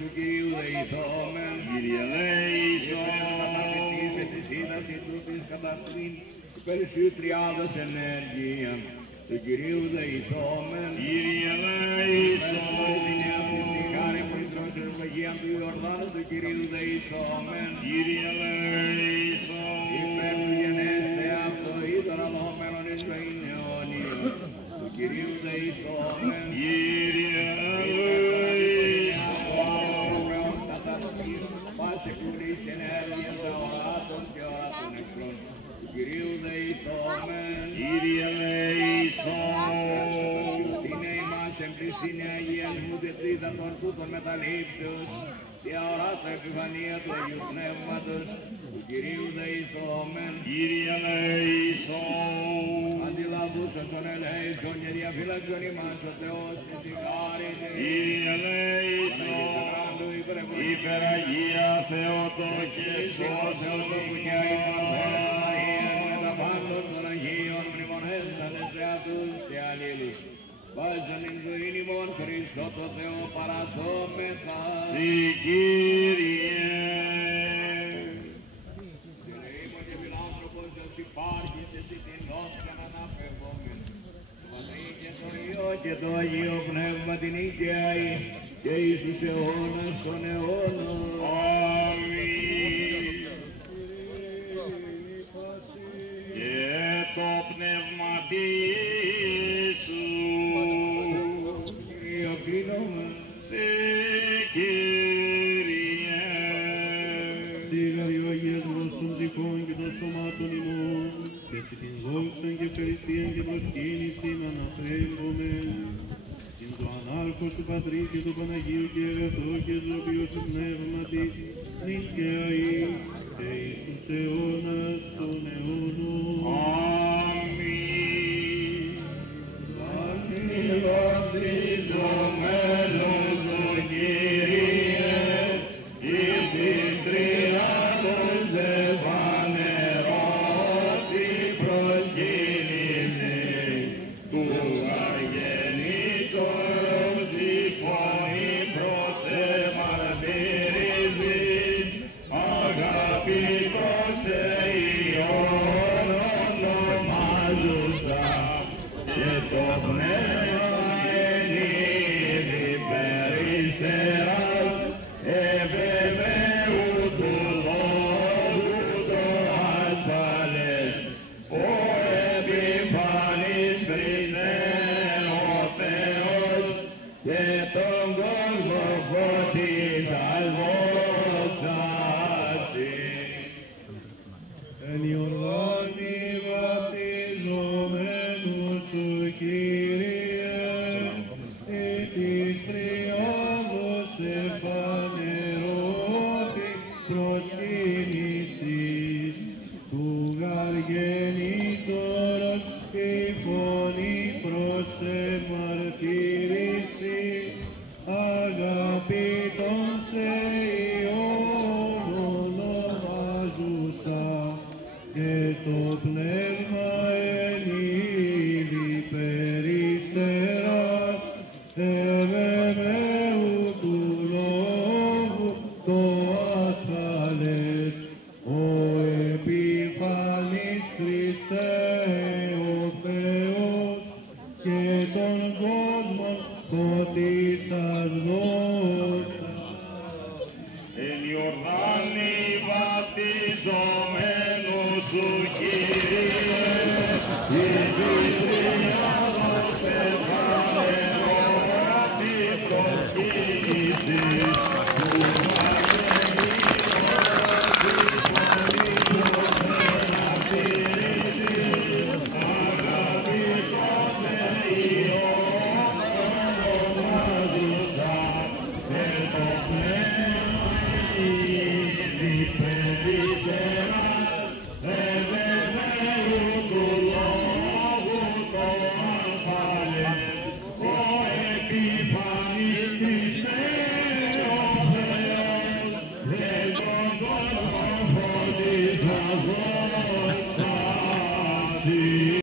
του Κυρίου δεηθόμεν, Κύριε ελέησον. Καταπληκτήσε τη σύνταση του της καταρχήν, περισσού τριάδος ενέργεια, του Κυρίου δεηθόμεν, Κύριε ελέησον. Χάρη που ήτρωσε ευλογία του Ιορδάνου του Κυρίου δεηθόμεν, Κύριε ελέησον. υπέρ του γενέστε αυτό είδων αλωμένων εις το αιώνιο, του Κυρίου δεηθόμεν, Κύριε ελέησον. Πάσε κουρής ενέργειας αοράτων και ορατών εχθρών, του Κυρίου δεηθόμεν, Κύριε ελέησον. την ημάς εμπληστήν Αγίας μου τετρίδα των τούτων μεταλήψεως, η αοράτα επιφανία του Αγίου Πνεύματος, του Κυρίου δεηθόμεν, Κύριε ελέησον. αντιλαβούσας των ελέησον και διαφύλαξον ημάς ο Θεός της ηγάρητε, Κύριε ελέησον. Υπεραγία Θεότο και σώσεων των Βάζον εν ζωήν ημών Χριστό το Θεό παραδόμεθα. Συ Κύριε. Ήμουν και φιλάνθρωπος ως υπάρχεις εσύ την νόξαν αναπευόμεν. Το Πατρί και το Υιό και το Αγίο Πνεύμα την οικιαή και εις τους αιώνας των αιώνων. Αμήν. Και το πνεύμα σου. Κύριο κλείνομαι. Σε Κύριε. Σίγα ο Αγίας μας των ψυχών και των σωμάτων ημών, και σε την δόξα και ευχαριστία και προσκύνηση αναπέμπομεν. Στην το ανάρχος του Πατρί και του Παναγίου και αγαθό και ζωοποιός του Πνεύματι, νυν και αεί, και εις τους αιώνας των αιώνων.